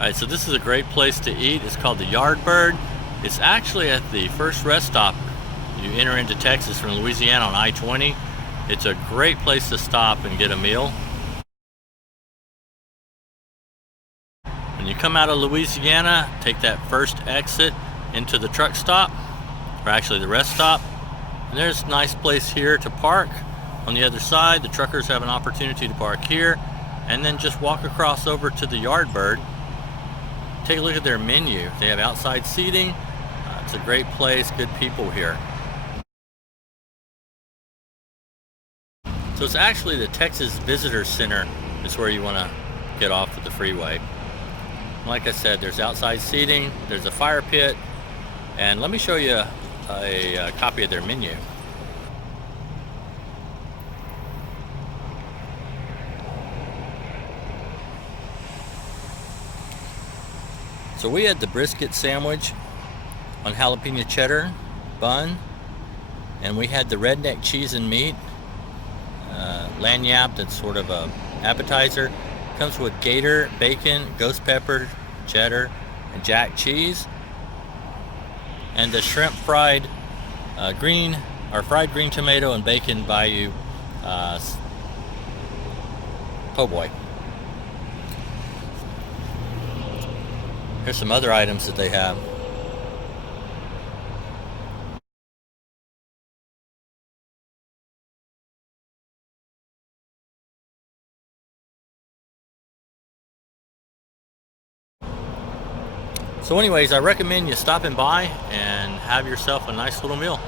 Alright, so this is a great place to eat. It's called the Yardbird. It's actually at the first rest stop you enter into Texas from Louisiana on I-20. It's a great place to stop and get a meal. When you come out of Louisiana, take that first exit into the truck stop, or actually the rest stop. And there's a nice place here to park. On the other side, the truckers have an opportunity to park here, and then just walk across over to the Yardbird. Take a look at their menu. They have outside seating. It's a great place, good people here. So it's actually the Texas Visitor Center is where you want to get off of the freeway. Like I said, there's outside seating, there's a fire pit, and let me show you a copy of their menu. So we had the brisket sandwich on jalapeno cheddar bun, and we had the redneck cheese and meat lanyap, that's sort of a appetizer. Comes with gator, bacon, ghost pepper, cheddar, and jack cheese, and the shrimp fried fried green tomato and bacon bayou po' boy. Here's some other items that they have. So anyways, I recommend you stopping by and have yourself a nice little meal.